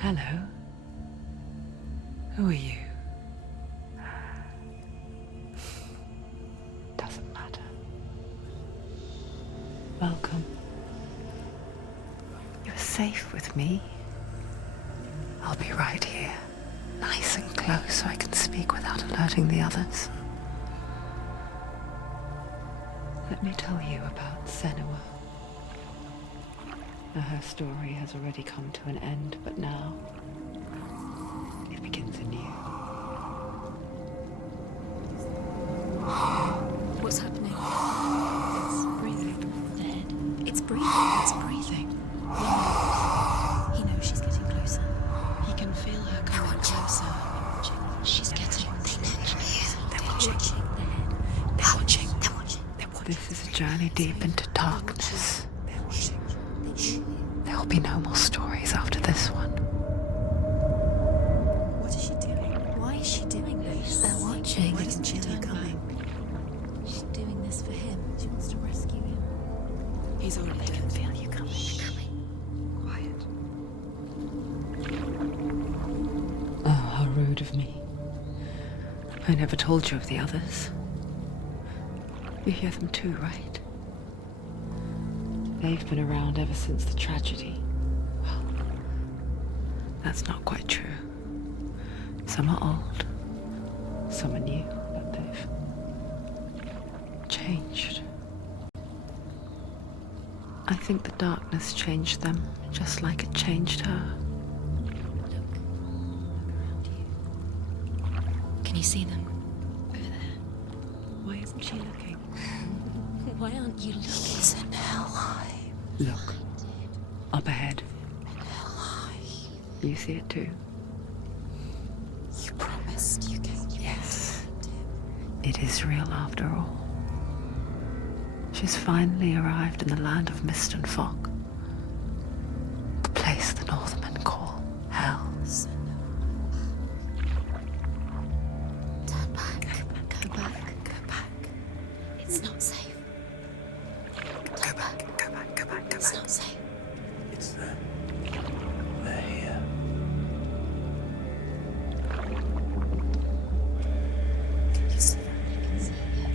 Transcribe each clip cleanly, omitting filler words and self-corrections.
Hello. Who are you? Doesn't matter. Welcome. You're safe with me. I'll be right here, nice and close so I can speak without alerting the others. Let me tell you about Senua. Now, her story has already come to an end, but now it begins anew. What's happening? It's breathing. Dead. It's breathing. It's breathing. He knows she's getting closer. He can feel her coming closer. She's getting. They're watching. They're watching. They're watching. This is a journey deep into darkness. There will be no more stories after this one. What is she doing? Why is she doing this? They're watching. Why doesn't she turn coming? She's doing this for him. She wants to rescue him. He's already dead. I can feel you coming. Quiet. Oh, how rude of me. I never told you of the others. You hear them too, right? They've been around ever since the tragedy. Well, that's not quite true. Some are old, some are new, but they've changed. I think the darkness changed them, just like it changed her. Look around you. Can you see them? Over there. Why isn't she looking? Why aren't you looking? It's in Helheim. Look, up ahead. Helheim. You see it too? You promised you came. Yes. It is real after all. She's finally arrived in the land of mist and fog. The place the Northmen call Hell. Turn back. Go back. Go back. It's not safe. Go back. Go back. Go back. Go It's back. not safe. It's them. They're here. Can you see them? I can see you.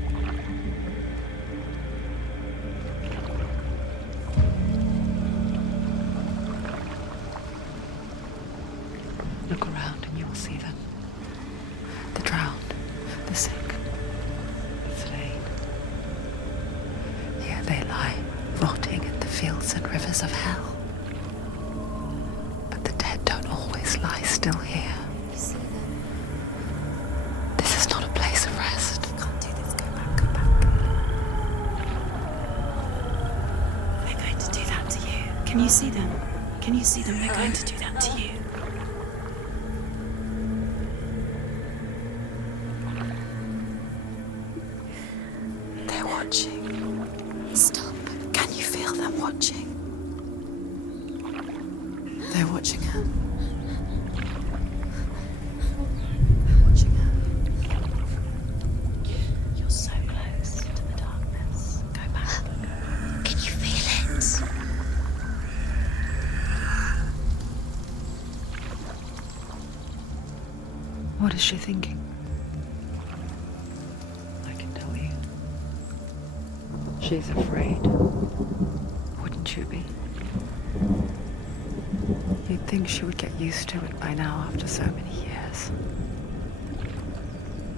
Look around and you will see them. The drowned, the sick, the slain. Here they lie, rotting in the fields and rivers of hell. But the dead don't always lie still here. You see them. This is not a place of rest. You can't do this. Go back. Go back. They're going to do that to you. Can you see them? Can you see them? They're going to do that to you. They're watching. Stop. Can you feel them watching? They're watching her. They're watching her. You're so close to the darkness. Go back. Can you feel it? What is she thinking? I can tell you. She's afraid. Wouldn't you be? You'd think she would get used to it by now after so many years.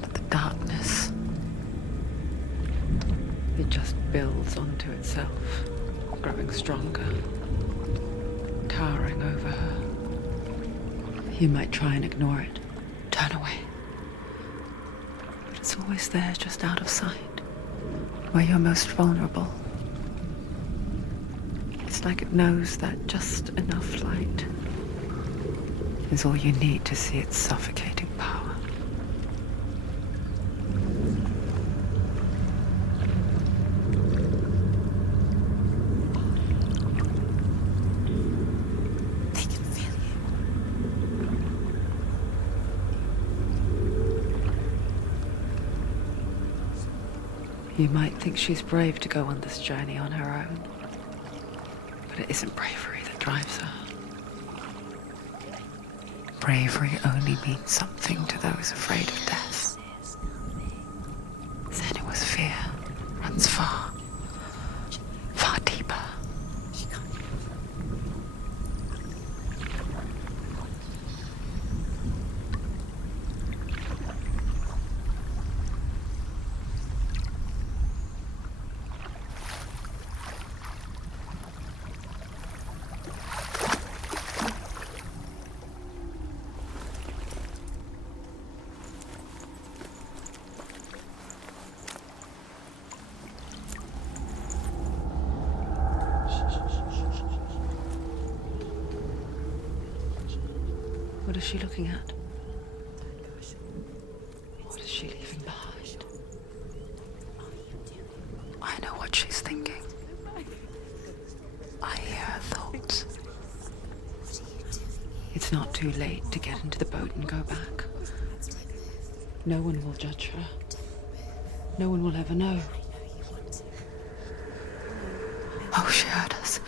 But the darkness, it just builds onto itself, growing stronger, towering over her. You might try and ignore it, turn away. But it's always there, just out of sight, where you're most vulnerable. It's like it knows that just enough light is all you need to see its suffocating power. They can feel you. You might think she's brave to go on this journey on her own, but it isn't bravery that drives her. Bravery only means something to those afraid of death. Senua's fear runs far, far deeper. What is she looking at? What is she leaving behind? I know what she's thinking. I hear her thoughts. It's not too late to get into the boat and go back. No one will judge her. No one will ever know. Oh, she heard us.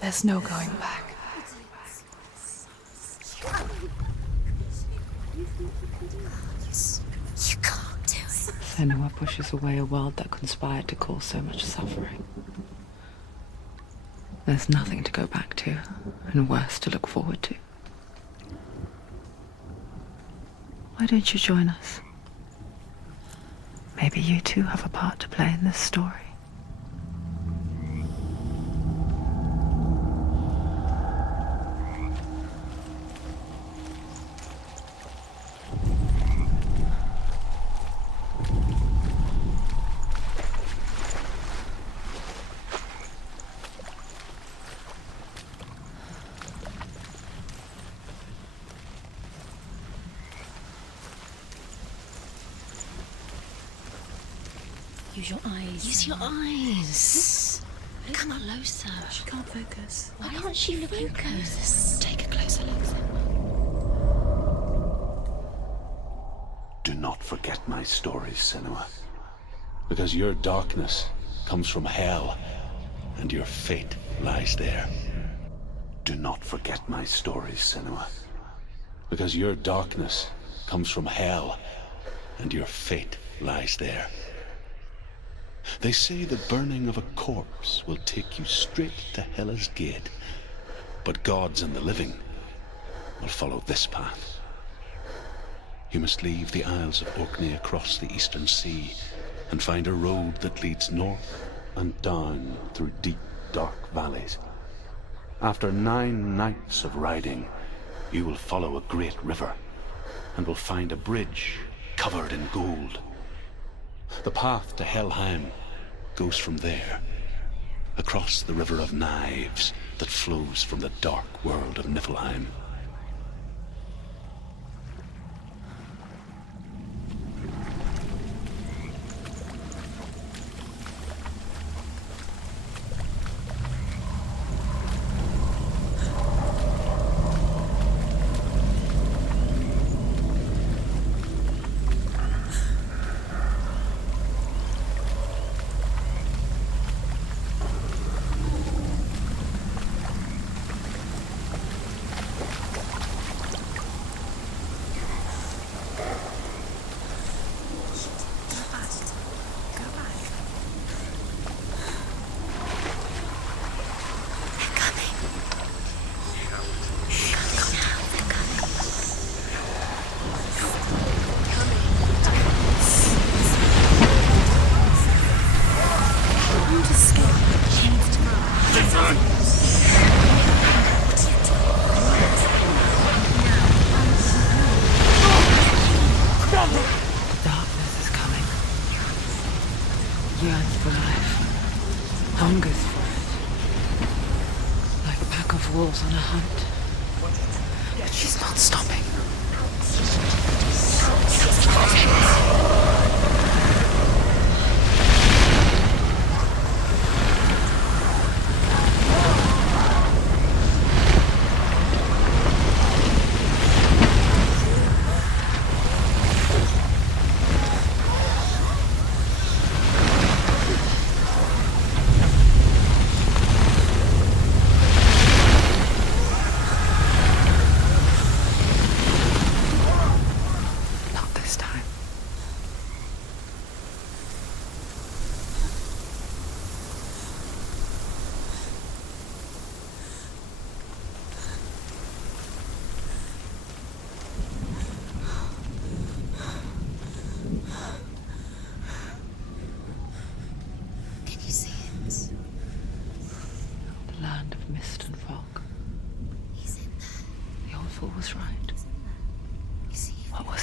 There's no going back. You can't do it. Senua pushes away a world that conspired to cause so much suffering. There's nothing to go back to, and worse to look forward to. Why don't you join us? Maybe you too have a part to play in this story. Use your eyes. Use your eyes. Come closer. She can't focus. Why can't she focus? Take a closer look. Do not forget my stories, Senua. Because your darkness comes from hell, and your fate lies there. Do not forget my stories, Senua. Because your darkness comes from hell, and your fate lies there. They say the burning of a corpse will take you straight to Hela's gate, but gods and the living will follow this path. You must leave the Isles of Orkney across the eastern sea and find a road that leads north and down through deep, dark valleys. After 9 nights of riding, you will follow a great river and will find a bridge covered in gold. The path to Helheim goes from there, across the river of knives that flows from the dark world of Niflheim. Darkness is coming. Yearns for life. Hungers for it. Like a pack of wolves on a hunt. But she's not stopping.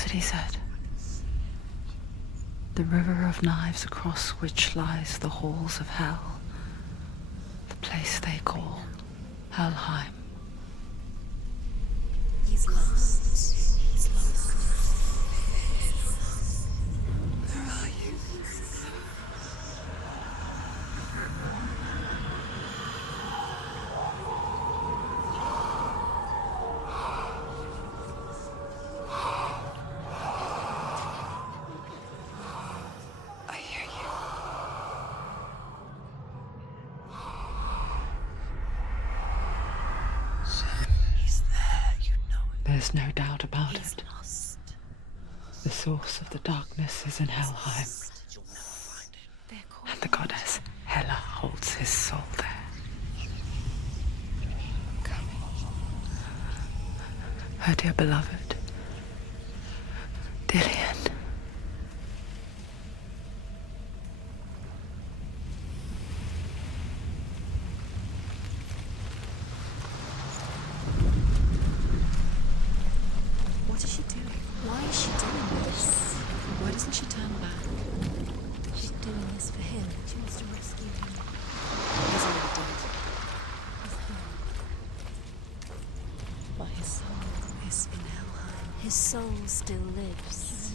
it, he said. The river of knives across which lies the halls of hell. The place they call Helheim. He's lost. He's lost. Where are you? I hear you. So he's there, you know it. There's no doubt about He's it. lost. The source of the darkness is in Helheim, You'll never find him. They're called and the goddess Hela holds his soul there. Her dear beloved, Dillian. What is she doing? Why is she doing this? Why doesn't she turn back? She's doing this for him. She wants to rescue him. He's already dead. He's here. But his soul is in Helheim. His soul still lives.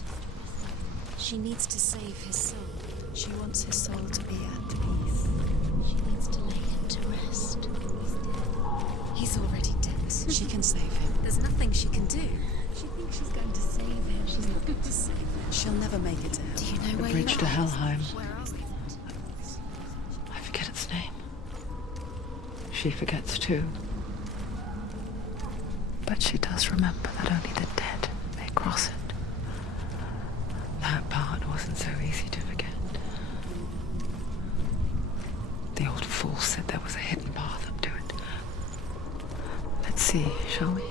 She needs to save his soul. She wants his soul to be at peace. She needs to lay him to rest. He's dead. He's already dead. She can save him. There's nothing she can do. She thinks she's going to save him. She's not going to save him. She'll never make it to him. Do you know The where bridge you to are? Helheim. Where are we? I forget its name. She forgets too. But she does remember that only the dead may cross it. That part wasn't so easy to forget. The old fool said there was a hidden path up to it. Let's see, shall we?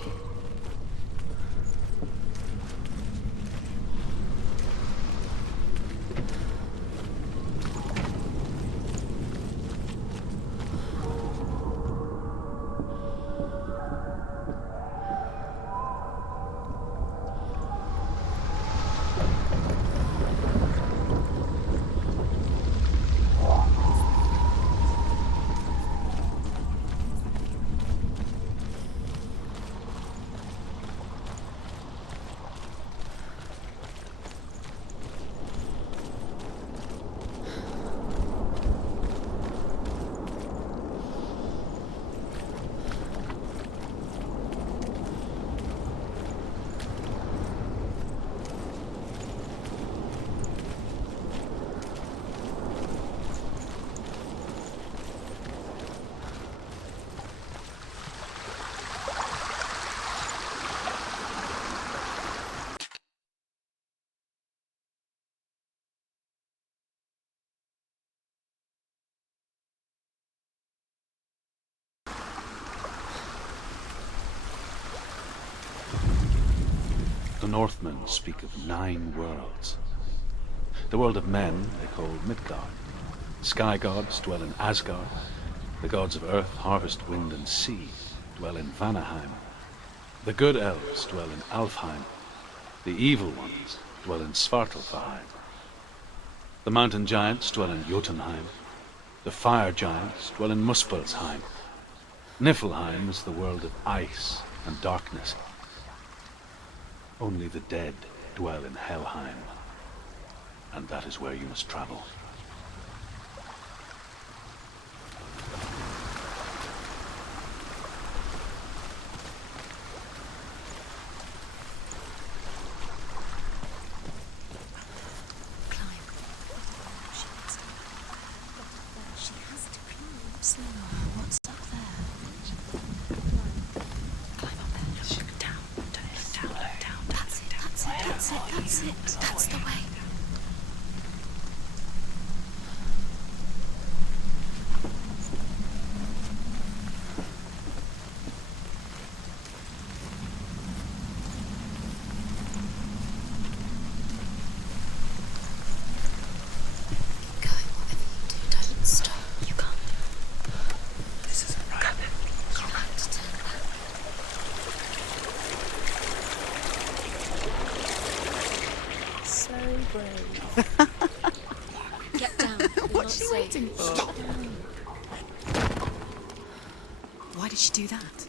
The Northmen speak of 9 worlds. The world of men they call Midgard. Sky gods dwell in Asgard. The gods of earth, harvest, wind, and sea dwell in Vanaheim. The good elves dwell in Alfheim. The evil ones dwell in Svartalfheim. The mountain giants dwell in Jotunheim. The fire giants dwell in Muspelheim. Niflheim is the world of ice and darkness. Only the dead dwell in Helheim, and that is where you must travel. Climb. She needs to. She has to climb. Senua, what's up there? Climb up there. Look down. Don't look down. That's it. That's it. That's it. That's it. That's the way. Keep going. Whatever you do, don't stop. You can't. This isn't right. You have to turn back. Get down. What's she waiting for? Stop. Why did she do that?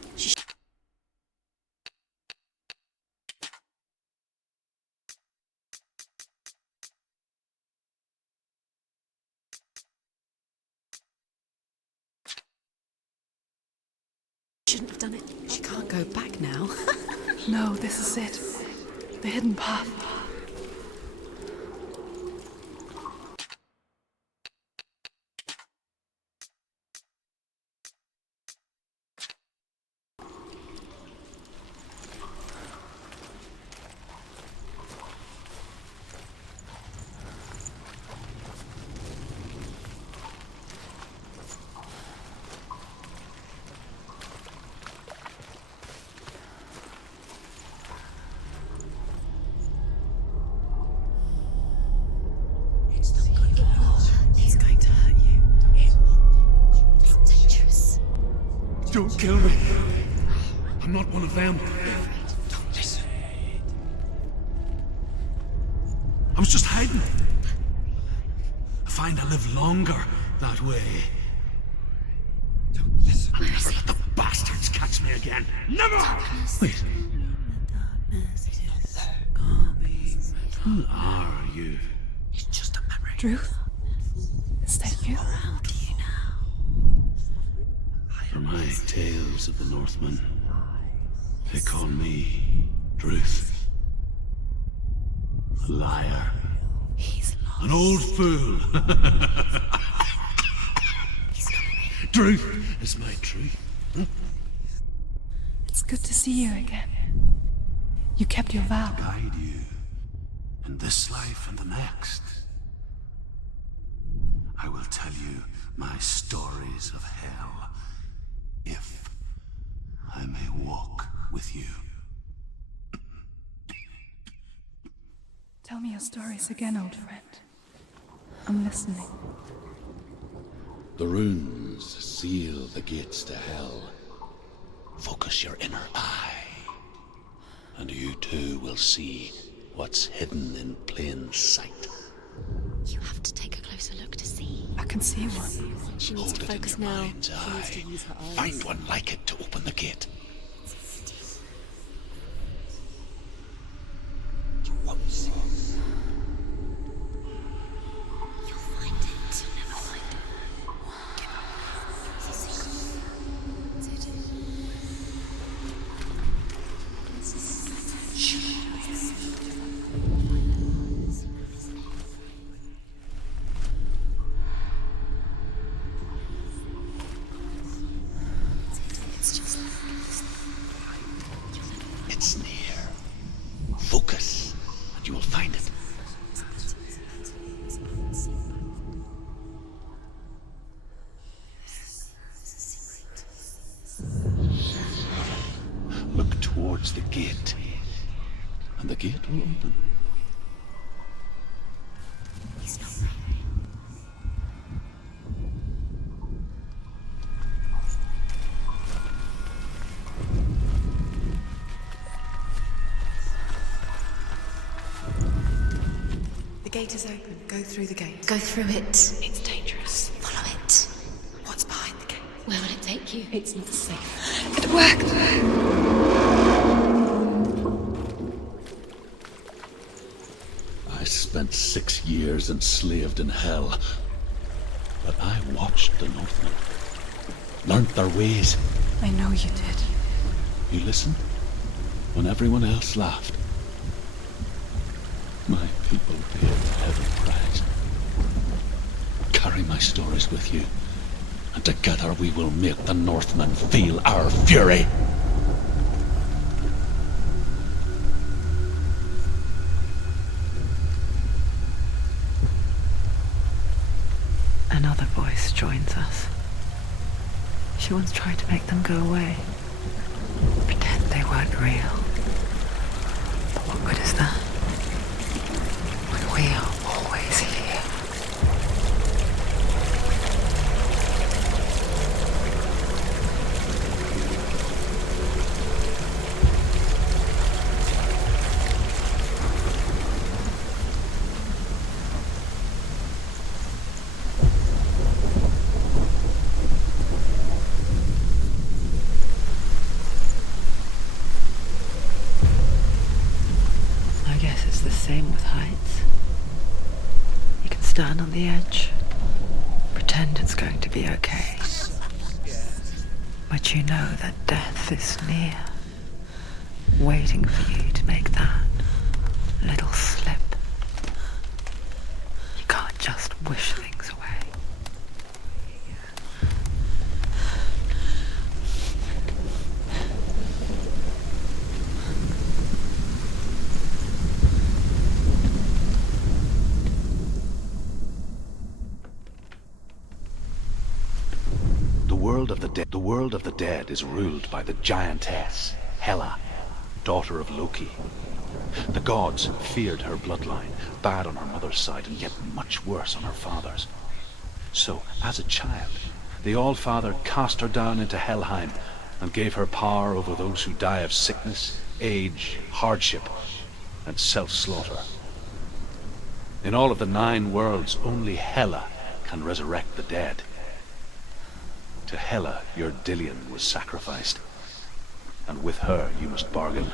Shouldn't have done it. She can't go back now. No, this is it. The hidden path. He's going to hurt you. It's dangerous. Don't kill me. I'm not one of them. Don't listen. I was just hiding. I find I live longer that way. Don't listen. I'll never let the bastards catch me again. Never! Wait. Who are you? It's just a memory. Truth? Is that you? How do you know? For my tales of the Northmen, they call me Druth. A liar. He's lost. An old fool. Druth is my truth. It's good to see you again. You kept your vow. Guide you in this life and the next. I will tell you my stories of hell, if I may walk with you. Tell me your stories again, old friend. I'm listening. The runes seal the gates to hell. Focus your inner eye, and you too will see what's hidden in plain sight. You have to take a closer look to see. I can see one. She needs Hold to it in focus your now. mind's She needs to eye. use her eyes. Find one like it to open the gate. You won't see. You'll find it. You'll never find it. It's a secret. Is it? It's just It's near. Focus, and you will find it. Look towards the gate, and the gate will open. he's not right. The gate is open. Go through the gate. Go through it. It's dangerous. Follow it. What's behind the gate? Where will it take you? It's not safe. It worked! I spent 6 years enslaved in hell, but I watched the Northmen, learnt their ways. I know you did. You listened when everyone else laughed. My people paid a heavy price. Carry my stories with you, and together we will make the Northmen feel our fury. Another voice joins us. She once tried to make them go away. Pretend they weren't real. But what good is that? When we are always here. guess it's the same with heights. You can stand on the edge, pretend it's going to be okay. But you know that death is near, waiting for you to make that little slip. You can't just wish things away. The world of the dead is ruled by the giantess, Hela, daughter of Loki. The gods feared her bloodline, bad on her mother's side and yet much worse on her father's. So, as a child, the All-Father cast her down into Helheim and gave her power over those who die of sickness, age, hardship, and self-slaughter. In all of the 9 worlds, only Hela can resurrect the dead. To Hela, your Dillion was sacrificed, and with her you must bargain.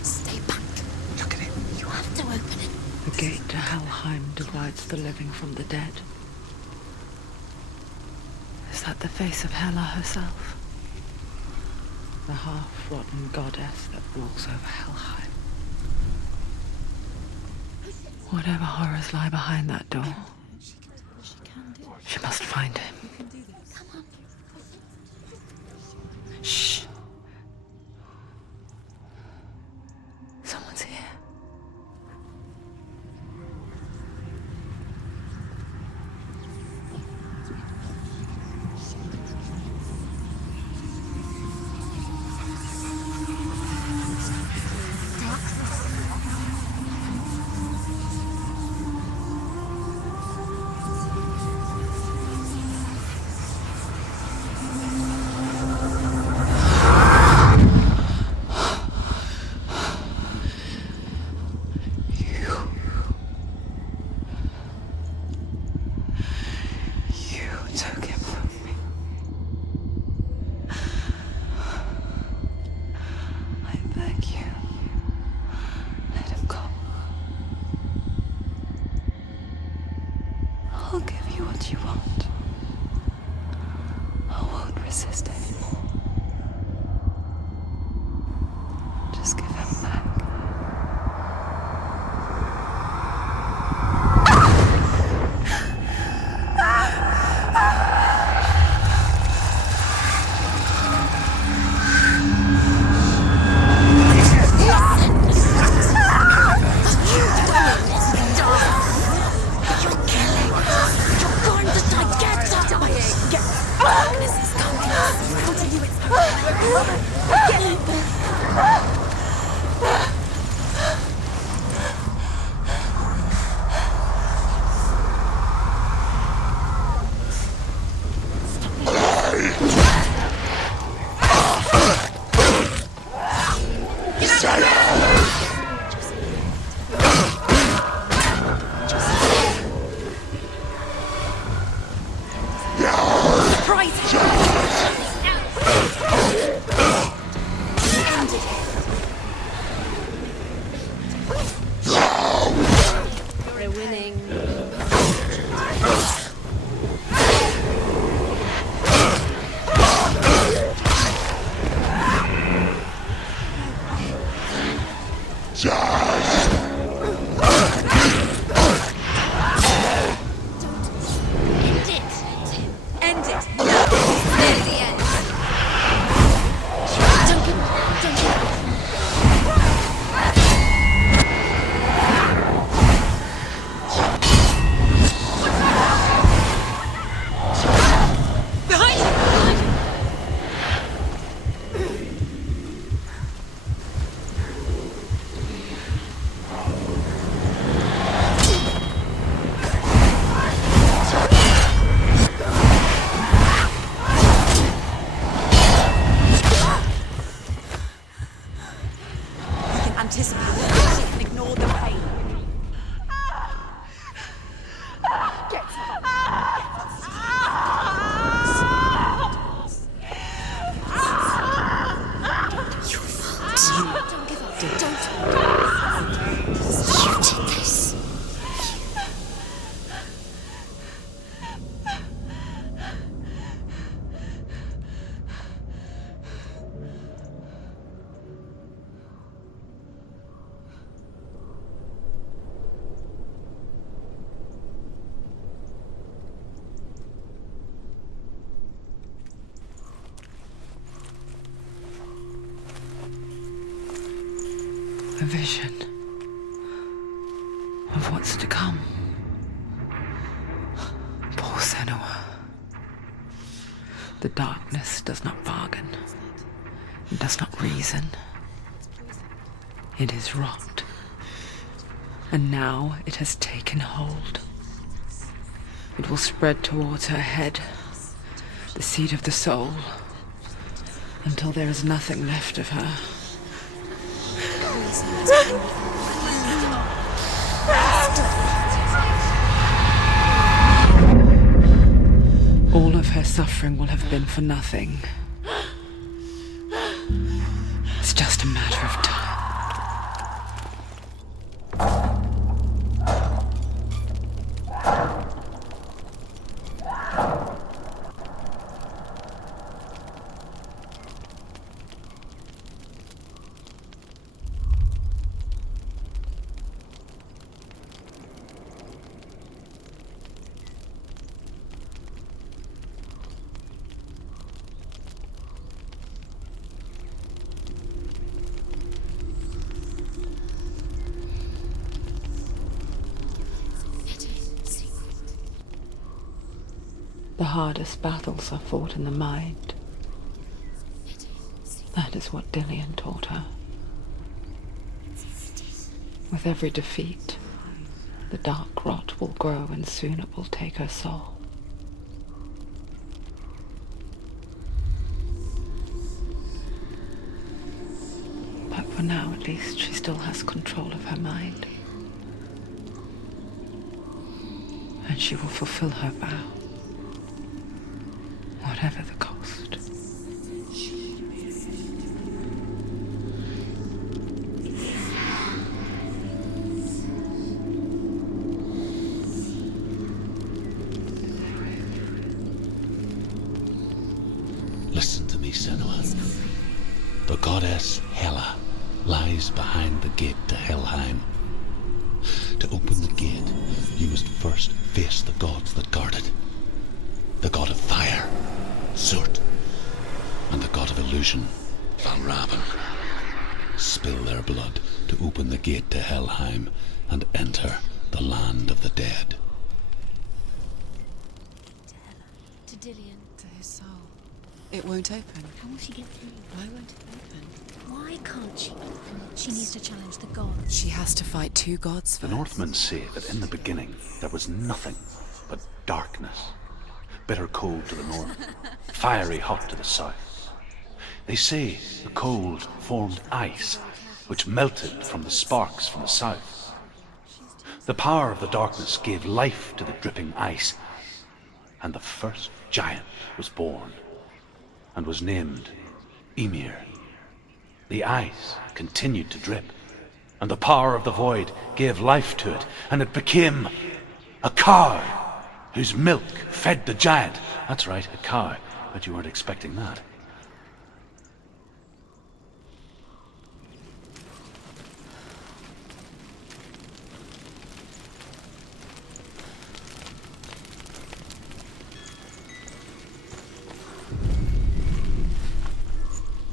Stay back. Look at it. You have to open it. The gate to Helheim divides the living from the dead. Is that the face of Hela herself? The half-rotten goddess that rules over Helheim. Whatever horrors lie behind that door, she must find him. Shh. Someone's here. I'll give you what you want. I won't resist anymore. Just give him back. We're winning. vision of what's to come. Poor Senua. The darkness does not bargain. It does not reason. It is rot. And now it has taken hold. It will spread towards her head, the seat of the soul, until there is nothing left of her. All of her suffering will have been for nothing. It's just a matter of time. The hardest battles are fought in the mind. That is what Dillian taught her. With every defeat, the dark rot will grow and soon it will take her soul. But for now, at least, she still has control of her mind. And she will fulfill her vow. Whatever the cost. Listen to me, Senua. The goddess Hela lies behind the gate to Helheim. To open the gate, you must first face the gods that guard it. The god of fire, Surt, and the god of illusion, Valravn. Spill their blood to open the gate to Helheim and enter the land of the dead. To Dillian. To his soul. It won't open. How will she get through? Why won't it open? Why can't she open? She needs to challenge the gods. She has to fight two gods The first. Northmen say that in the beginning there was nothing but darkness. Bitter cold to the north, fiery hot to the south. They say the cold formed ice, which melted from the sparks from the south. The power of the darkness gave life to the dripping ice, and the first giant was born, and was named Ymir. The ice continued to drip, and the power of the void gave life to it, and it became a cow, whose milk fed the giant. That's right, a cow. Bet you weren't expecting that.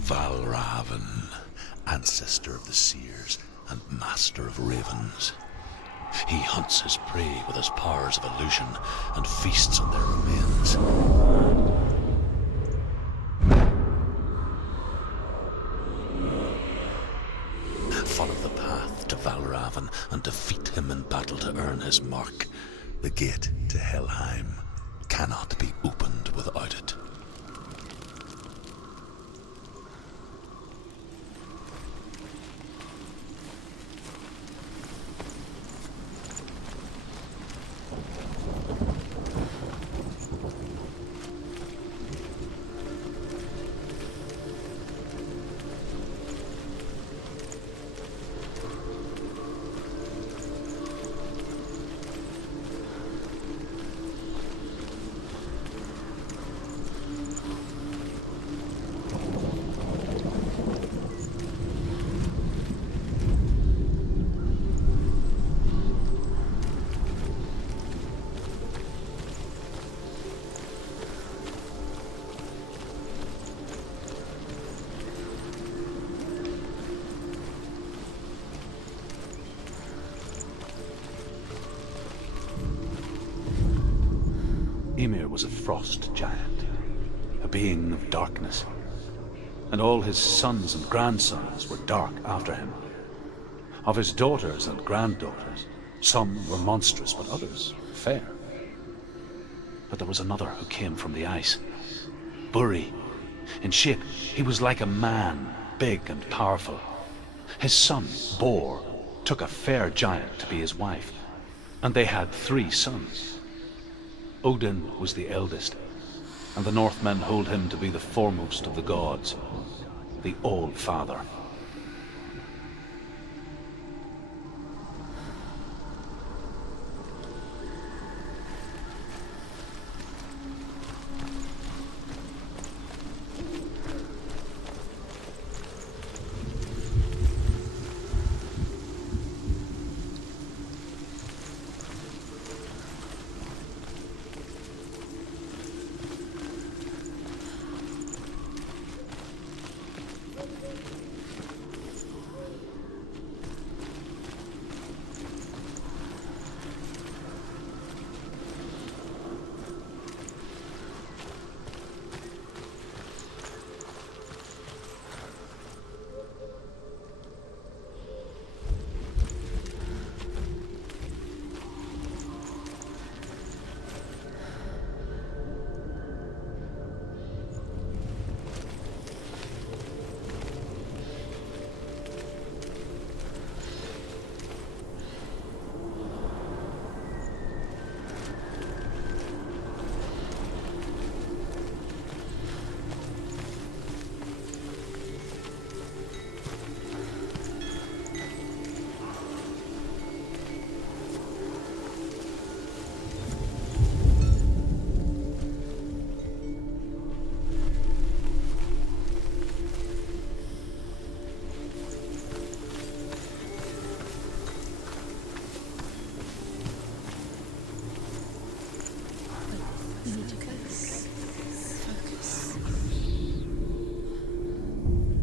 Valravn, ancestor of the seers and master of ravens. He hunts his prey with his powers of illusion and feasts on their remains. Follow the path to Valravn and defeat him in battle to earn his mark. The gate to Helheim cannot be opened without it. Ymir was a frost giant, a being of darkness, and all his sons and grandsons were dark after him. Of his daughters and granddaughters, some were monstrous, but others fair. But there was another who came from the ice. Buri. In shape, he was like a man, big and powerful. His son, Bor, took a fair giant to be his wife, and they had 3 sons. Odin was the eldest, and the Northmen hold him to be the foremost of the gods, the All-Father.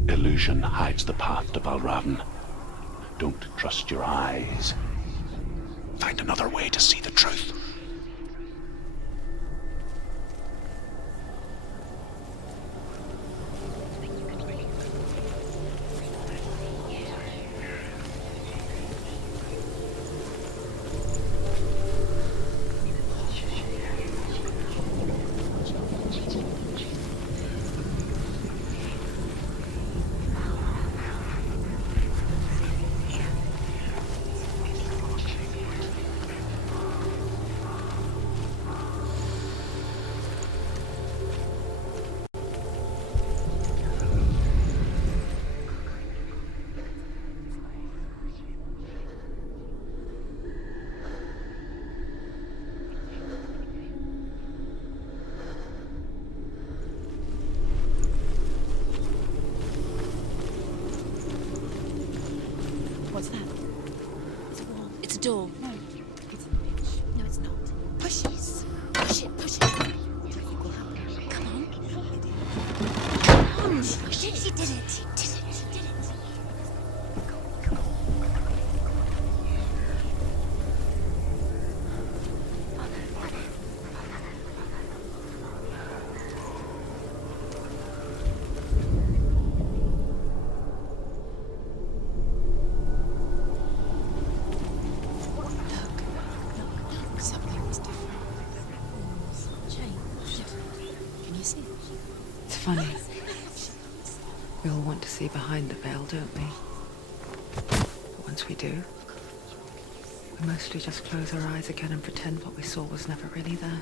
Illusion hides the path to Valravn. Don't trust your eyes. Find another way to see the truth. What's that? It's a wall. It's a door. No, it's a witch. No, it's not. Push it. Push it. Push it. What do you think will happen? Come on. Come on. She did it. She did it. She did it. She did it. Something's different. Changed. Can you see it? It's funny. We all want to see behind the veil, don't we? But once we do, we mostly just close our eyes again and pretend what we saw was never really there.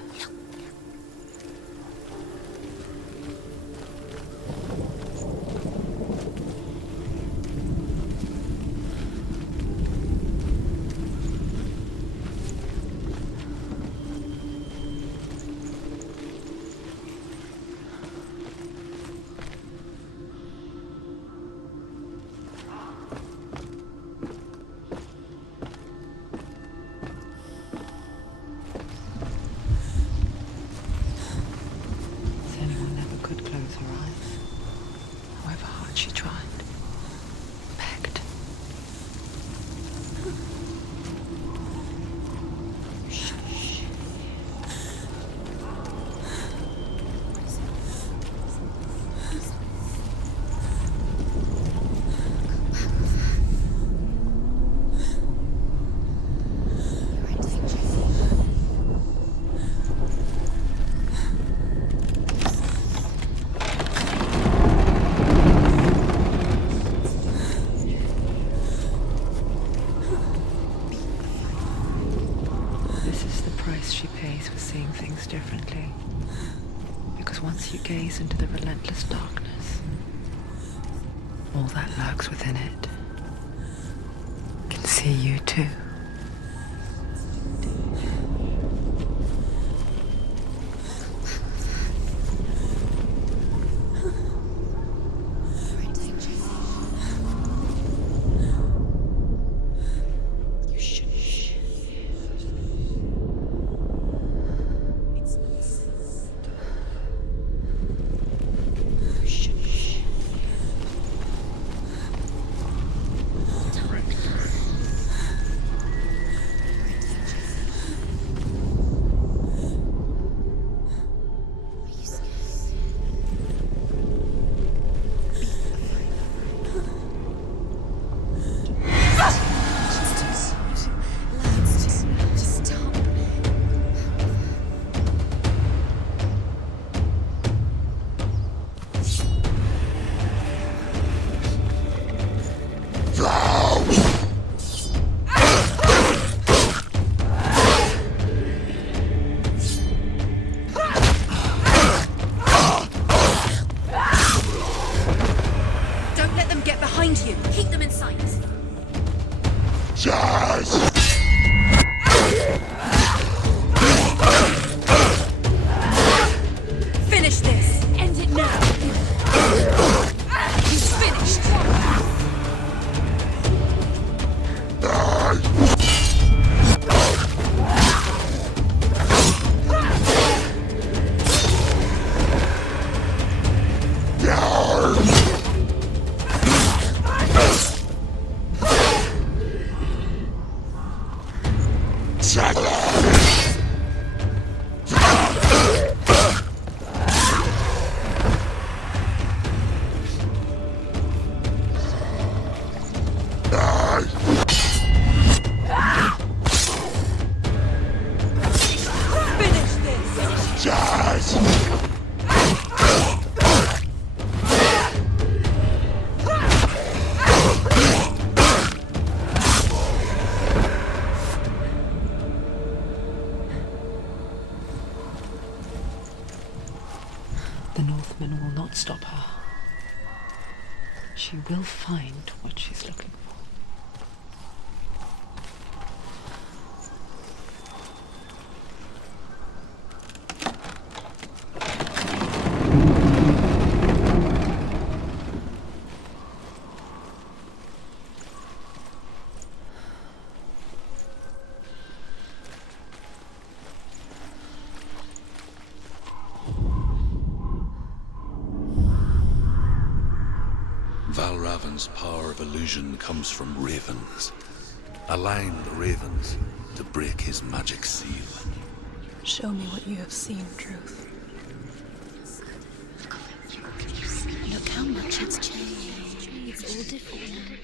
price she pays for seeing things differently. Because once you gaze into the relentless darkness, all that lurks within it can see you too. The Northman will not stop her. She will find what she's looking for. Valravan's power of illusion comes from ravens. Align the ravens to break his magic seal. Show me what you have seen, Truth. Look how much it's changed. It's all different now.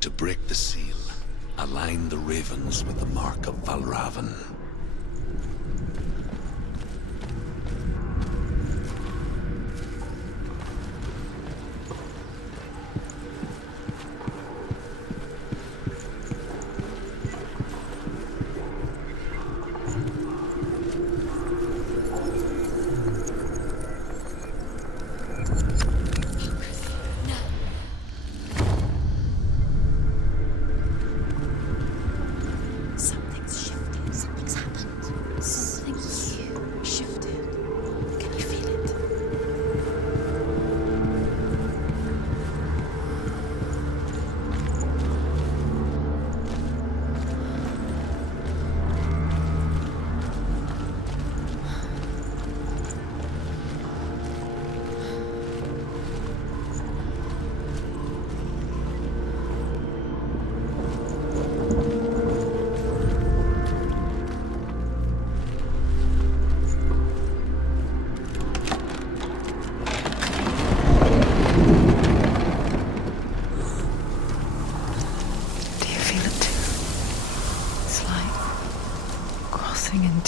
To break the seal, align the ravens with the mark of Valravan. Something's shifting. Something's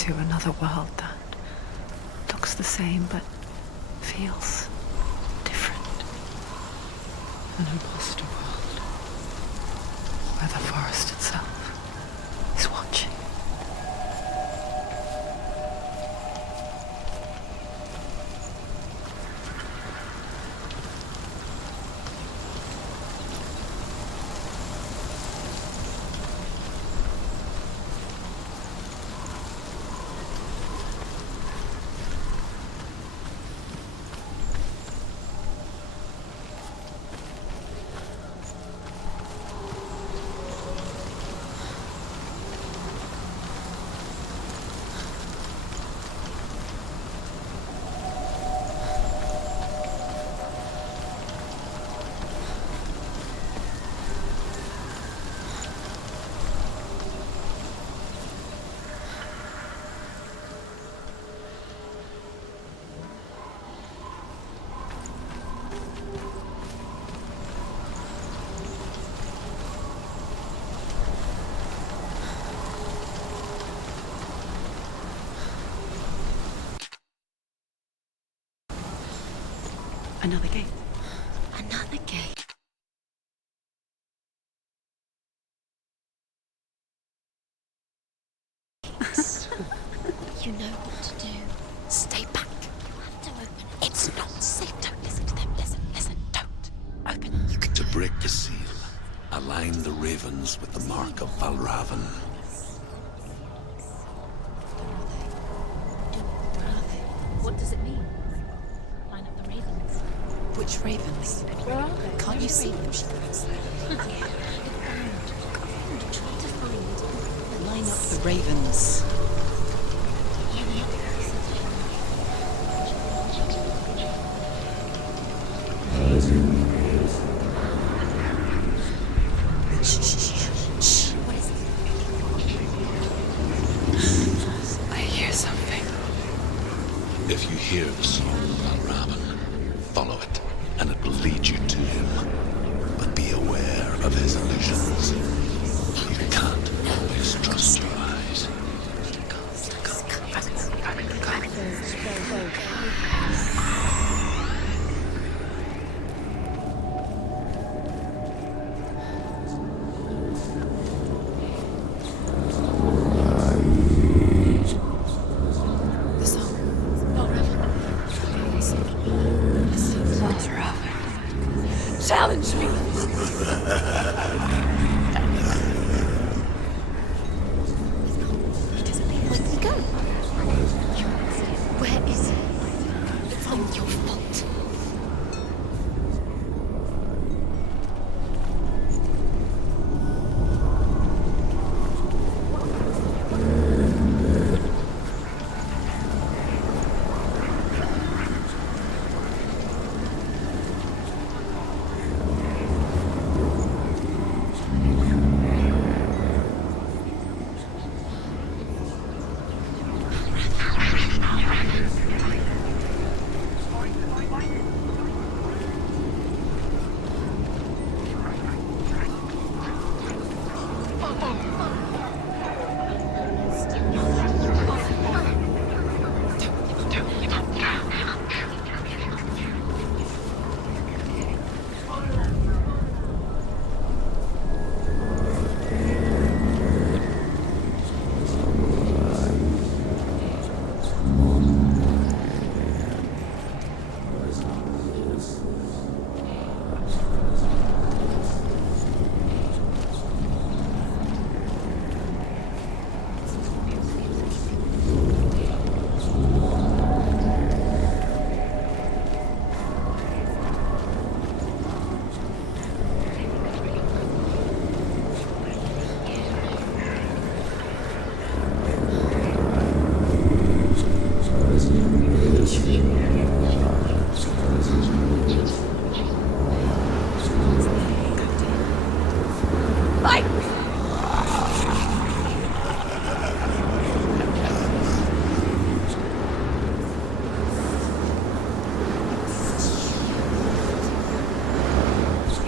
into another world that looks the same but feels different. An imposter world where the forest itself is watching. Another gate. Another gate. You know what to do. Stay back. You have to open it. It's not safe. Don't listen to them. Listen. Don't. Open it. You can To break the seal, align the ravens with the mark of Valravan. What does it mean? Line up the ravens. Which ravens? Where are they? Can't you see them? Line up the ravens. What is it? I hear something. If you hear the song of Valravan, follow it, and it will lead you to him. But be aware of his illusions. You can't always trust your eyes. The song. Challenge me! Where did he go? Where is he? It's all your fault.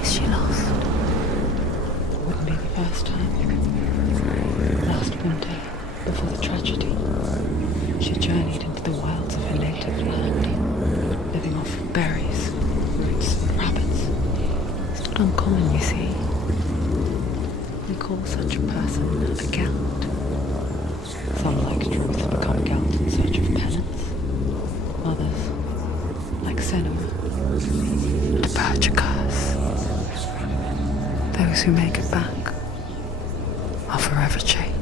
Is she lost? Wouldn't be the first time. Last winter, before the tragedy, She journeyed into the wilds of her native land, living off berries, roots, and rabbits. It's not uncommon, you see. We call such a person a Gelt. Some, like truth, become Gelt in search of penance. Others, like Senua, to purge a curse. Those who make it back are forever changed.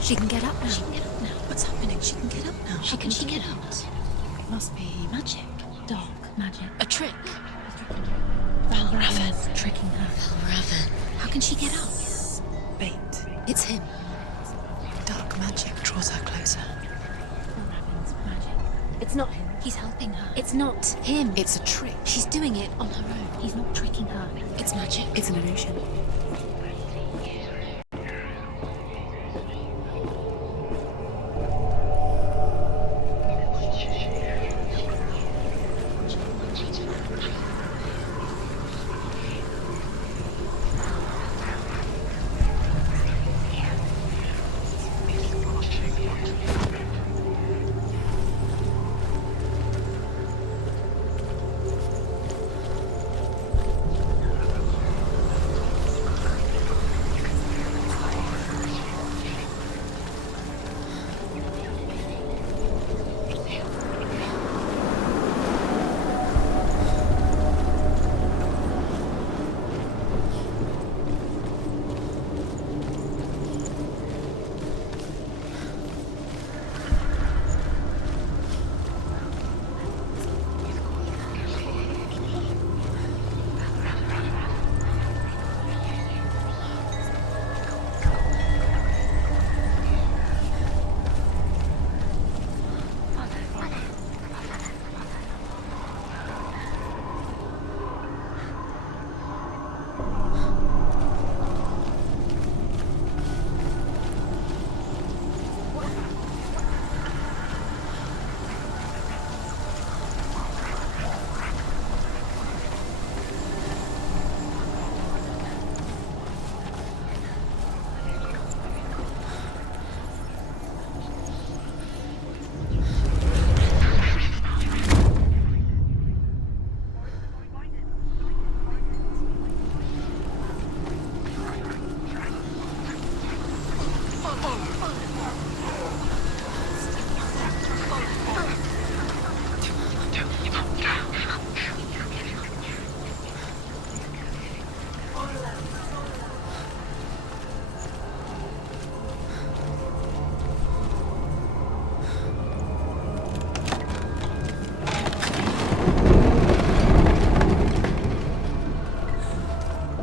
She can get up now. She can get up now. What's happening? She can get up now. How can she get up? It must be magic. Dark magic. A trick. Valravan's tricking her. Valravan. How can she get up? Bait. It's him. Dark magic draws her closer. Valravan's magic. It's not him. He's helping her. It's not him. It's a trick. She's doing it on her own. He's not tricking her. It's magic. It's an illusion.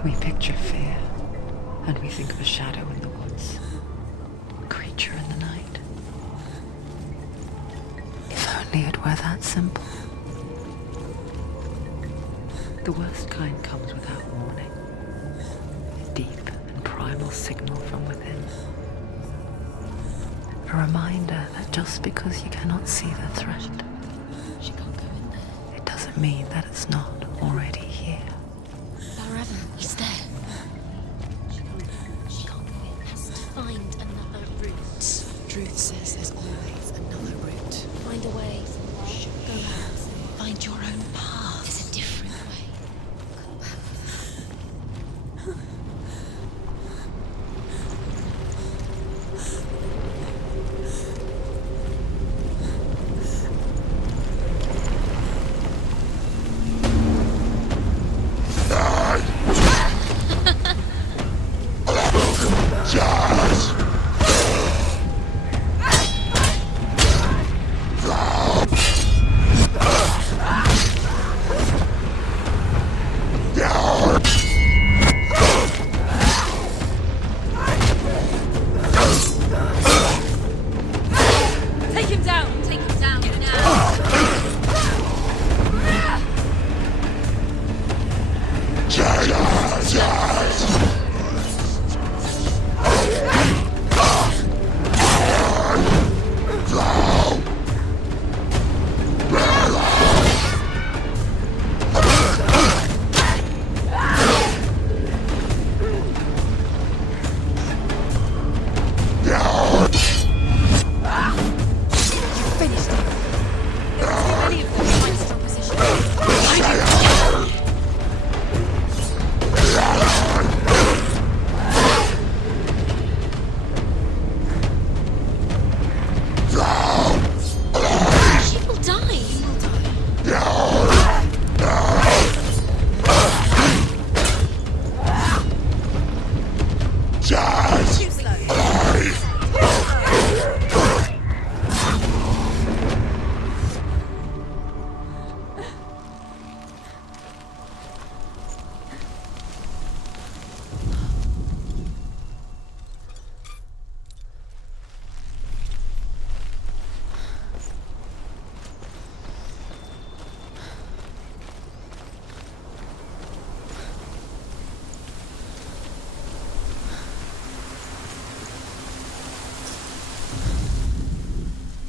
We picture fear, and we think of a shadow in the woods, a creature in the night. If only it were that simple. The worst kind comes without warning, a deep and primal signal from within. A reminder that just because you cannot see the threat, She can't go in there. it doesn't mean that it's not already here. Valravan, he's there. She can't go in. Has to find another route. Truth says there's always another route. Find a way. Go out. Find your own path. There's a different way.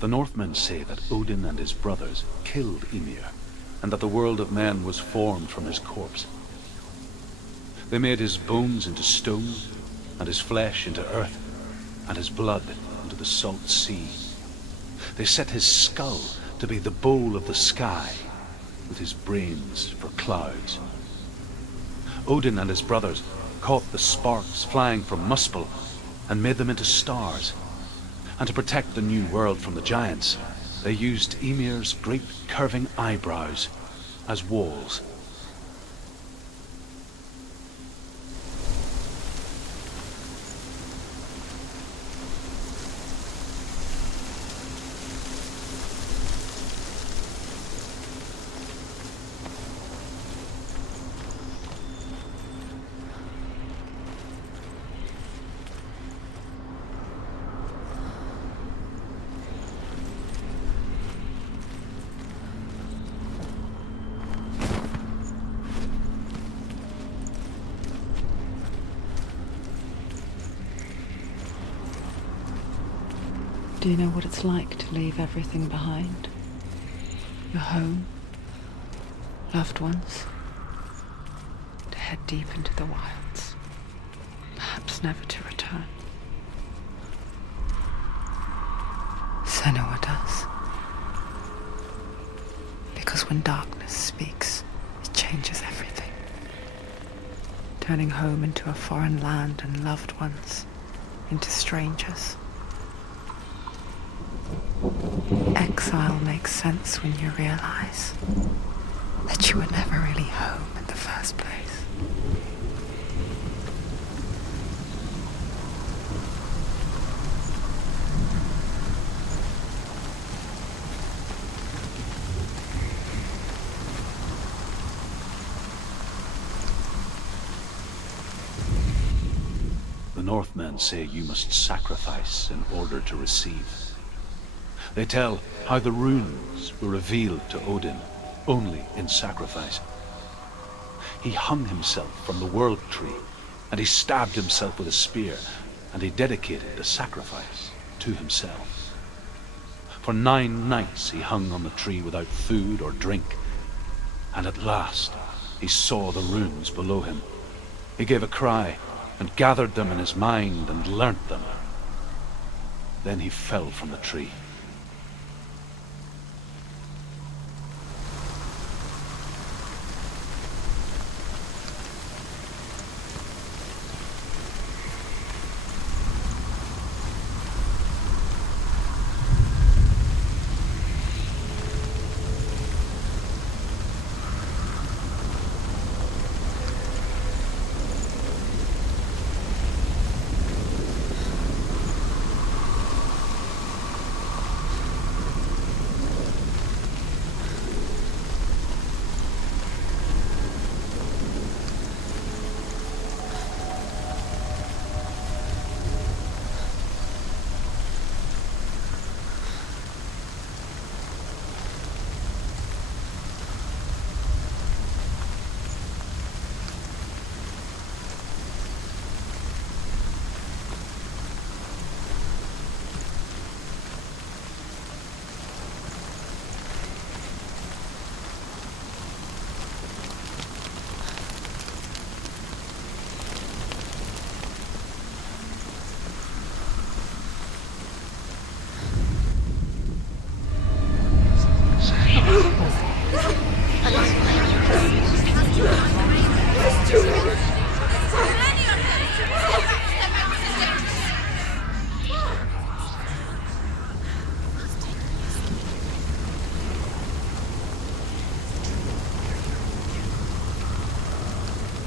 The Northmen say that Odin and his brothers killed Ymir, and that the world of men was formed from his corpse. They made his bones into stone, and his flesh into earth, and his blood into the salt sea. They set his skull to be the bowl of the sky, with his brains for clouds. Odin and his brothers caught the sparks flying from Muspel and made them into stars. And to protect the new world from the giants, they used Ymir's great curving eyebrows as walls. Do you know what it's like to leave everything behind? Your home, loved ones, to head deep into the wilds, perhaps never to return. Senua does. Because when darkness speaks, it changes everything, turning home into a foreign land and loved ones into strangers. Exile makes sense when you realize that you were never really home in the first place. The Northmen say you must sacrifice in order to receive. They tell how the runes were revealed to Odin only in sacrifice. He hung himself from the world tree, and he stabbed himself with a spear, and he dedicated the sacrifice to himself. For 9 nights he hung on the tree without food or drink, and at last he saw the runes below him. He gave a cry, and gathered them in his mind and learnt them. Then he fell from the tree.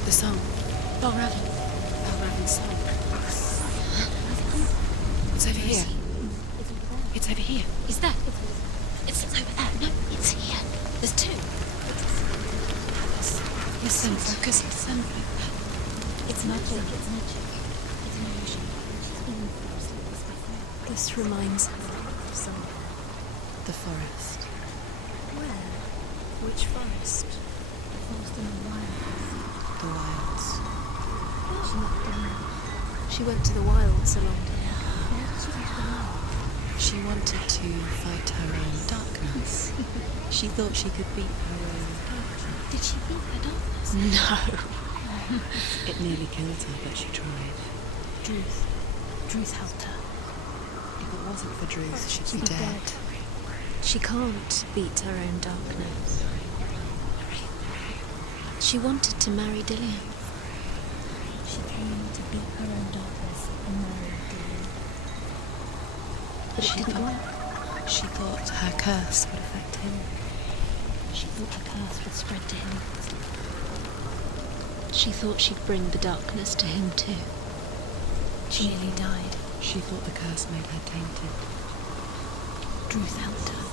The song. Balraven's song. It's over here. It's over here. Is that? It's over there. No, it's here. There's 2. Listen, focus. Listen. It's magic. It's magic. It's an illusion. This reminds her of something. The forest. Where? Which forest? The forest in the wild. The wilds. She not the wild. She went to the wilds along. Where did she go to the wild? She wanted to fight her own darkness. She thought she could beat her own darkness. Did she beat her darkness? No. It nearly killed her, but she tried. Druth helped her. If it wasn't for Druth, she'd be dead. She can't beat her own darkness. She wanted to marry Dillian. She came to beat her own darkness and marry Dillian. But it didn't work. She thought her curse would affect him. She thought the curse would spread to him. She thought she'd bring the darkness to him too. She nearly died. She thought the curse made her tainted. Druth helped her.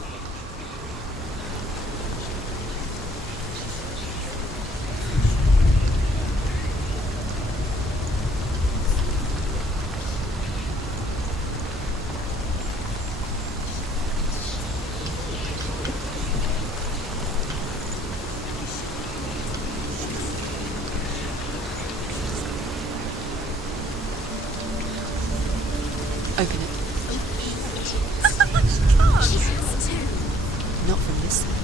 Open it. She has to. Not from this side.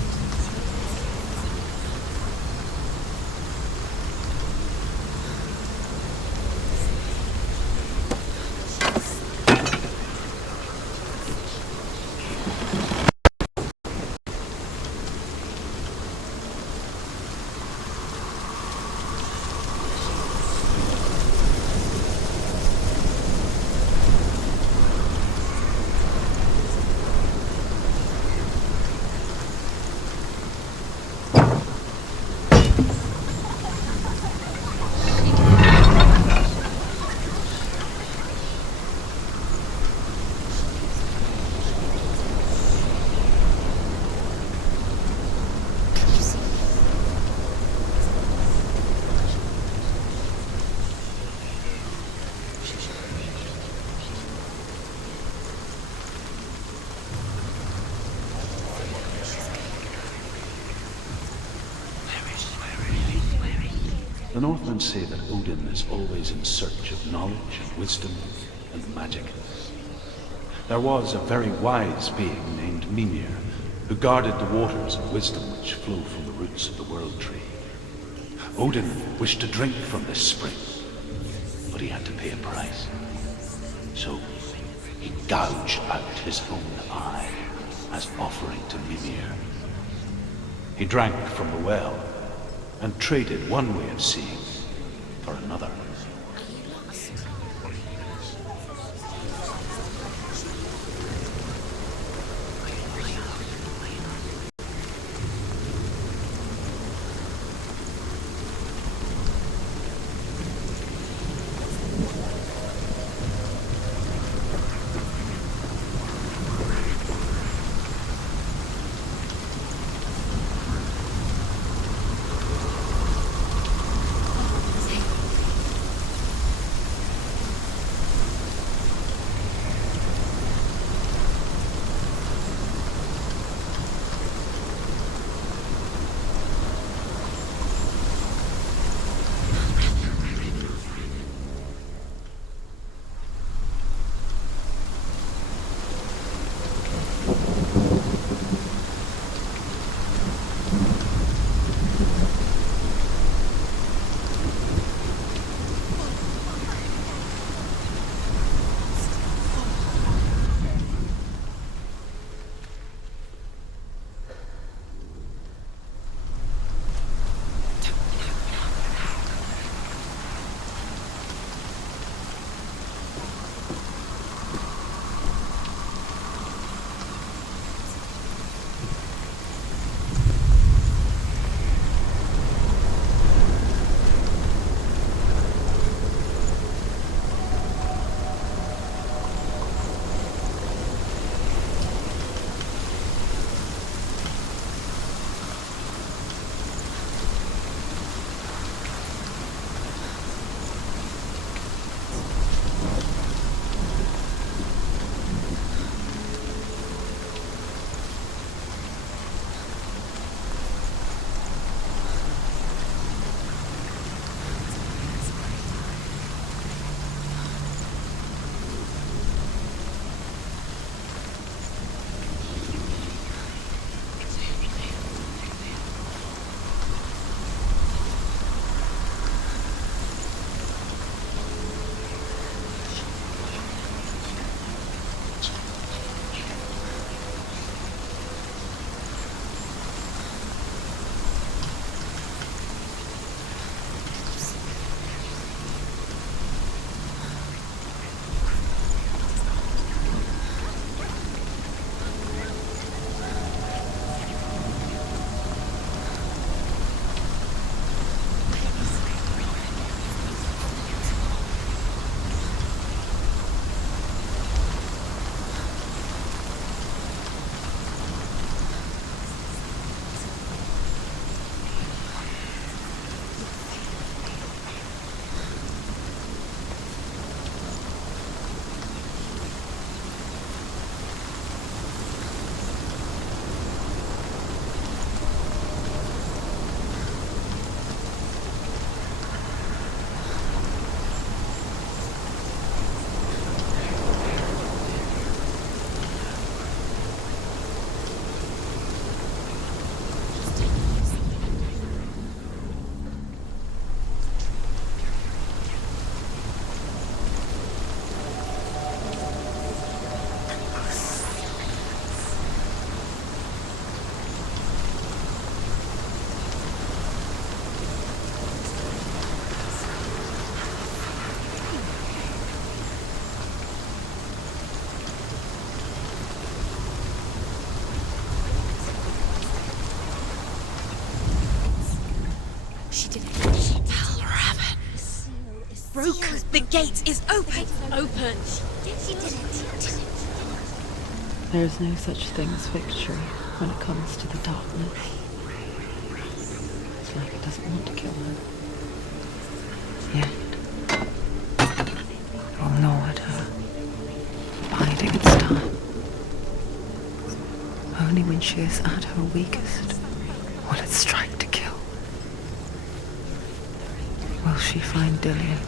The Northmen say that Odin is always in search of knowledge and wisdom and magic. There was a very wise being named Mimir, who guarded the waters of wisdom which flow from the roots of the World Tree. Odin wished to drink from this spring, but he had to pay a price. So he gouged out his own eye as offering to Mimir. He drank from the well and traded one way of seeing for another. She did it. Valraven. Broken. The gate is open. Open. She did it. There is no such thing as victory when it comes to the darkness. It's like it doesn't want to kill her. Yet, it will gnaw at her, biding its time. Only when she is at her weakest will it strike to kill. Will she find Dillion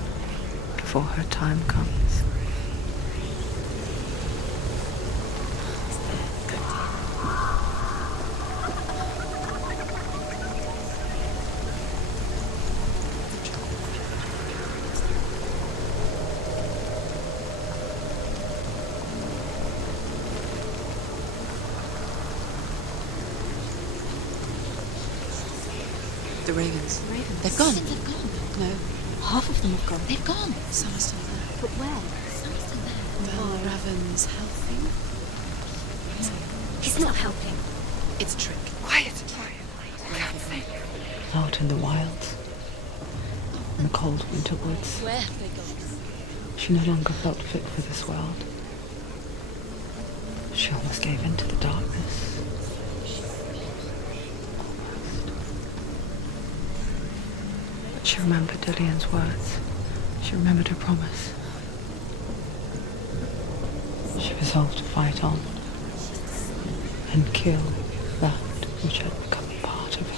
before her time comes? The ravens. They've gone. They've gone. No, half of them have gone. They've gone. Some are still there. But where? Some are still there. Valraven's helping. He's not helping. It's a trick. Quiet. Out in the wilds, in the cold winter woods, Where have they gone? she no longer felt fit for this world. She almost gave in to the darkness. But she remembered Dillion's words. She remembered her promise. She resolved to fight on and kill that which had become part of her.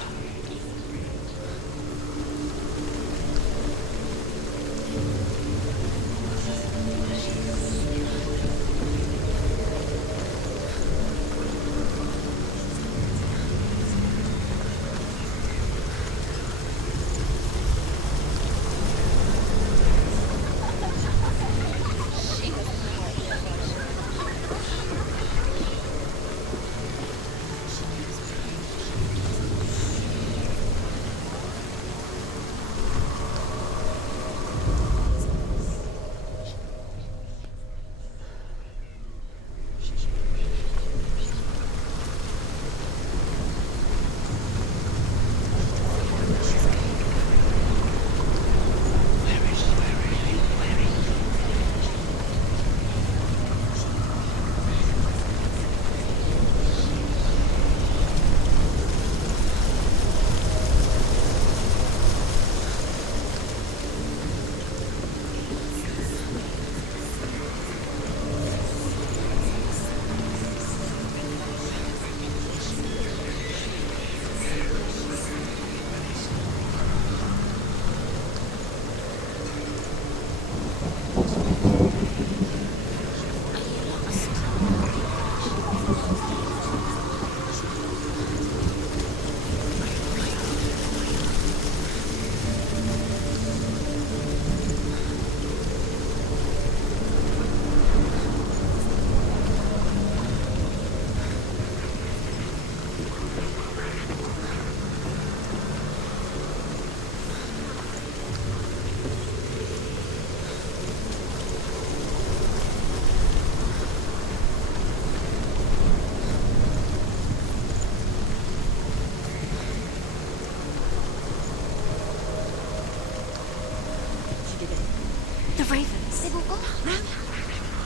The ravens. They've all gone. No.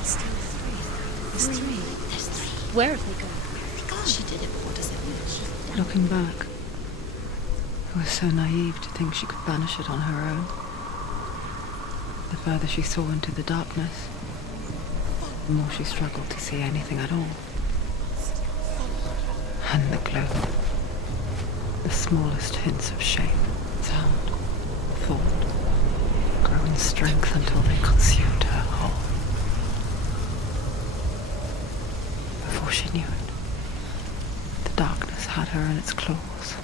Still three. There's three. There's three. Where have they gone? They've gone. She did it, but what does that mean? Looking back, it was so naive to think she could banish it on her own. The further she saw into the darkness, the more she struggled to see anything at all. And the glow, the smallest hints of shape, sound, thought, grow in strength until they consumed her whole. Before she knew it, the darkness had her in its claws.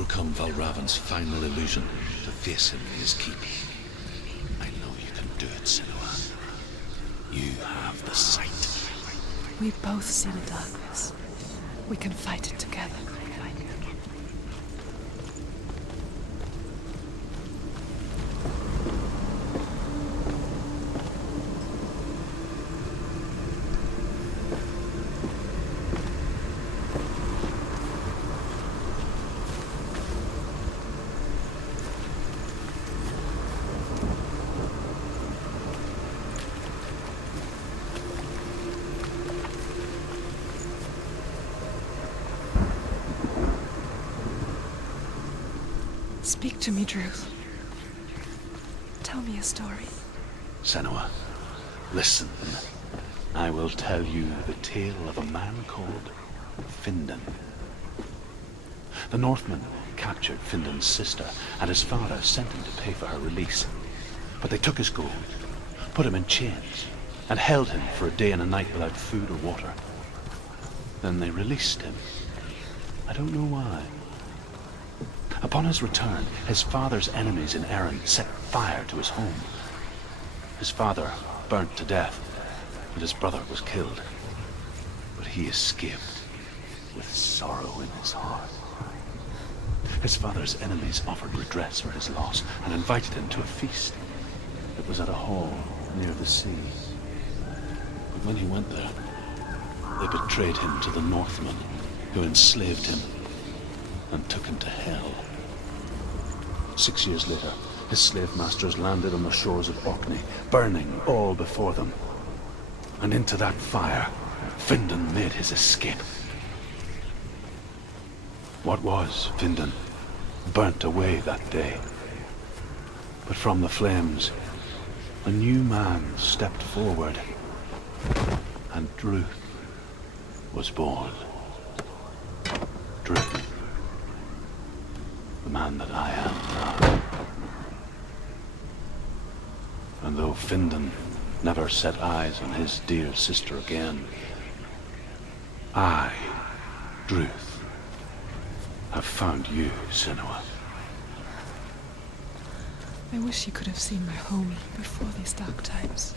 overcome Valravan's final illusion to face him in his keep. I know you can do it, Senua. You have the sight. We both see the darkness. We can fight it together. Speak to me, Druth. Tell me a story. Senua, listen. I will tell you the tale of a man called Findan. The Northmen captured Findan's sister, and his father sent him to pay for her release. But they took his gold, put him in chains, and held him for a day and a night without food or water. Then they released him. I don't know why. Upon his return, his father's enemies in Erin set fire to his home. His father burnt to death, and his brother was killed. But he escaped with sorrow in his heart. His father's enemies offered redress for his loss and invited him to a feast. It was at a hall near the sea. But when he went there, they betrayed him to the Northmen, who enslaved him and took him to hell. 6 years later, his slave masters landed on the shores of Orkney, burning all before them. And into that fire, Findan made his escape. What was Findan burnt away that day. But from the flames, a new man stepped forward, and Druth was born. Druth. The man that I am now. And though Findan never set eyes on his dear sister again, I, Druth, have found you, Senua. I wish you could have seen my home before these dark times.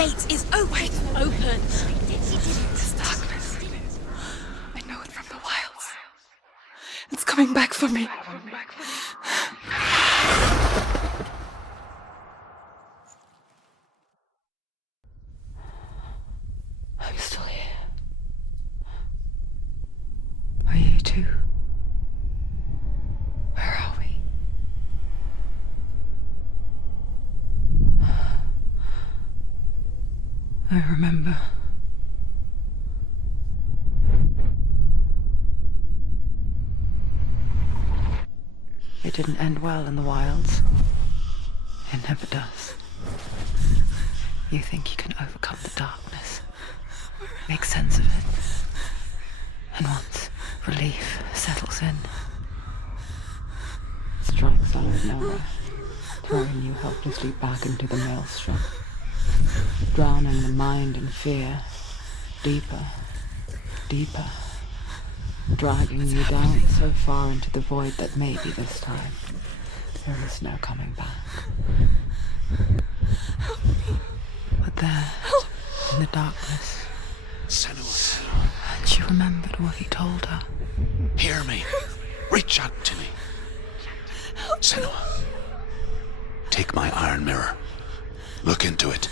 gate is open. Open. This darkness. I know it from the wilds. It's coming back for me. I'm still here. Are you too? Where are we? I remember. It didn't end well in the wilds. It never does. You think you can overcome the darkness, make sense of it, and once relief settles in, it strikes out of nowhere, throwing you helplessly back into the maelstrom, drowning the mind in fear, deeper, deeper, dragging you down so far into the void that maybe this time there is no coming back. But there, in the darkness, Senua, and she remembered what he told her. hear me. Reach out to me. Senua, take my iron mirror. Look into it,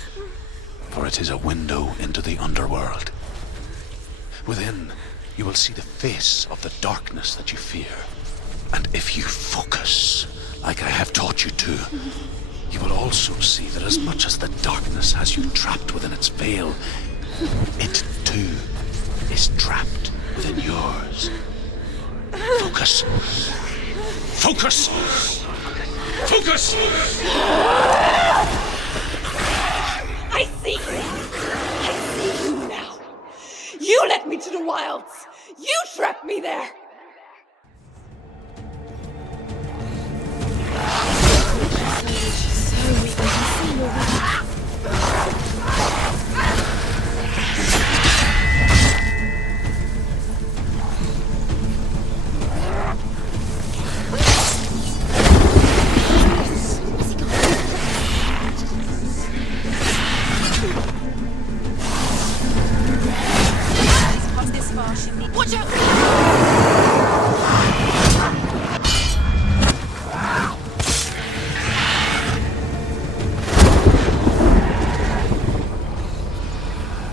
for it is a window into the underworld. Within, you will see the face of the darkness that you fear. And if you focus, like I have taught you to, you will also see that as much as the darkness has you trapped within its veil, it too is trapped within yours. Focus. Focus! Focus! I see you! I see you now! You led me to the wilds! You trapped me there! So we can see your weakness. What's this far? Should need. Watch out!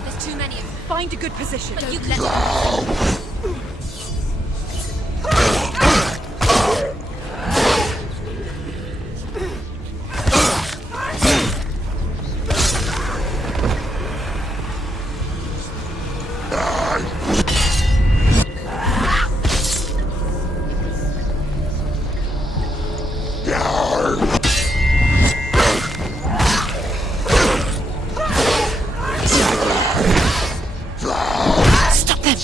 There's too many of them. Find a good position. But you let them. Stop them!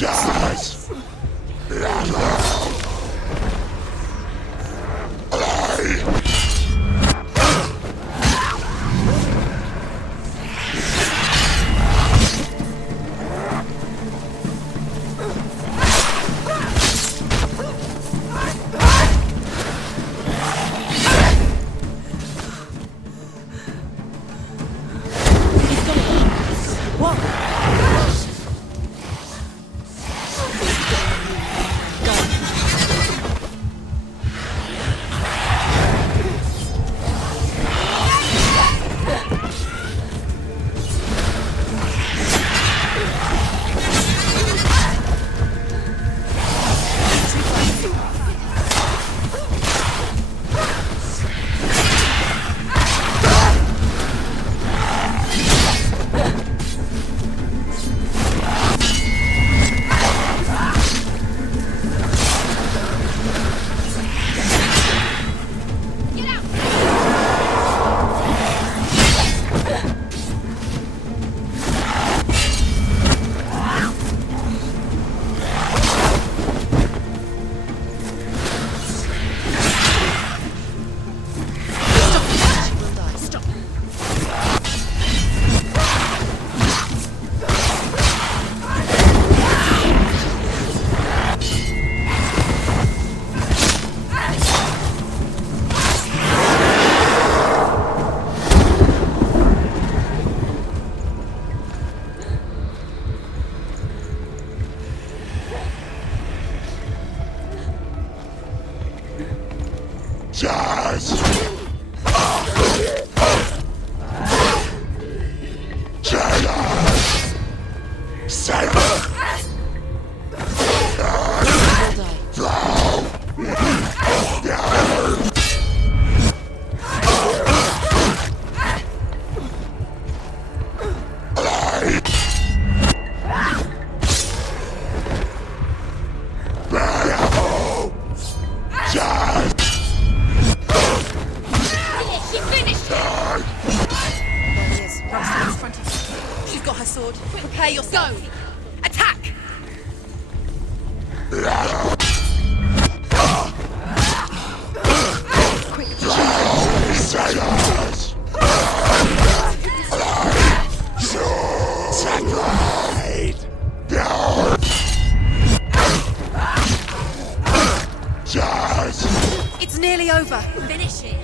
It's nearly over. Finish it.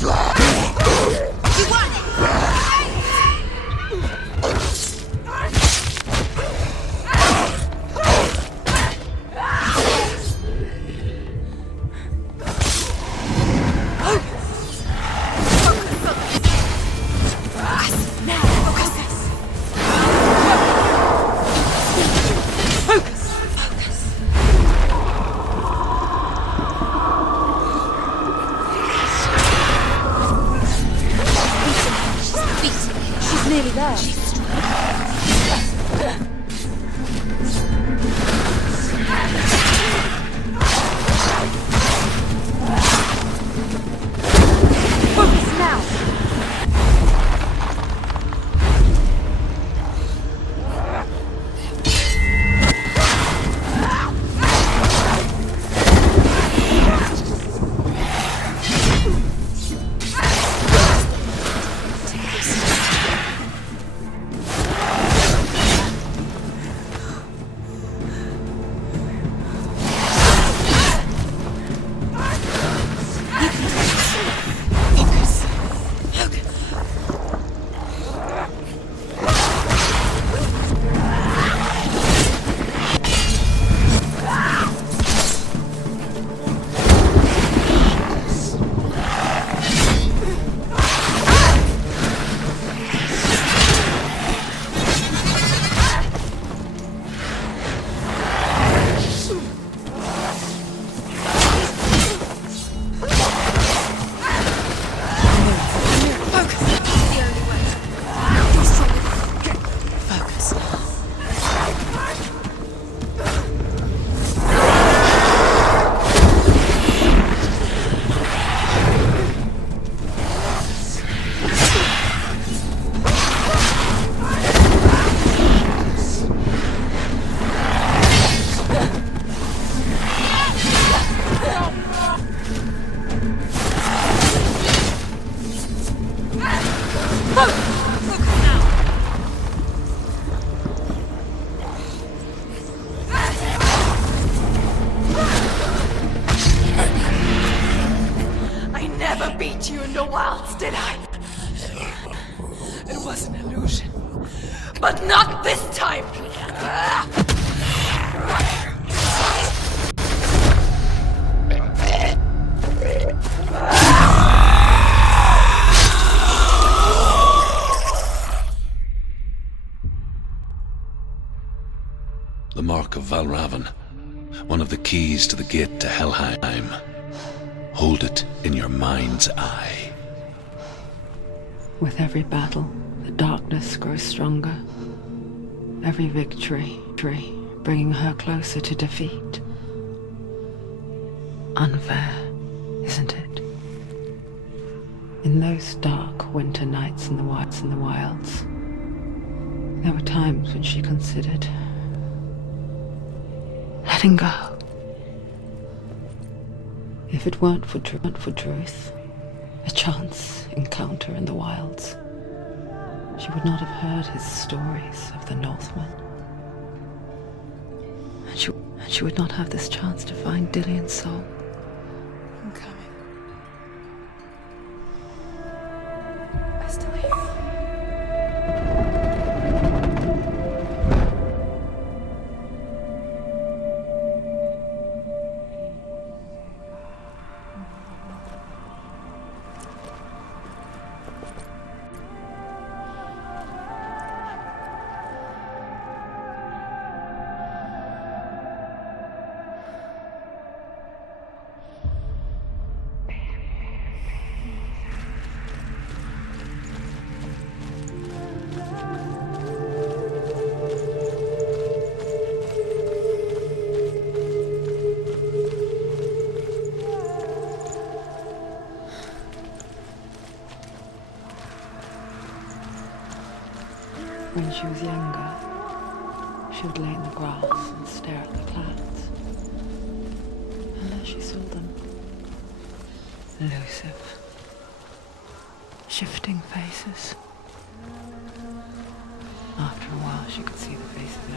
You won it. Nearly there. Focus now. beat you in the wilds, did I? It was an illusion. But not this time! The Mark of Valravn, one of the keys to the gate to Helheim. Hold it in your mind's eye. With every battle, the darkness grows stronger. Every victory, bringing her closer to defeat. Unfair, isn't it? In those dark winter nights in the wilds, there were times when she considered letting go. If it weren't for Druth, a chance encounter in the wilds, she would not have heard his stories of the Northmen. And she would not have this chance to find Dillion's soul. I'm coming. Best to leave. she was younger, she would lay in the grass and stare at the clouds. And as she saw them, elusive, shifting faces. After a while, she could see the faces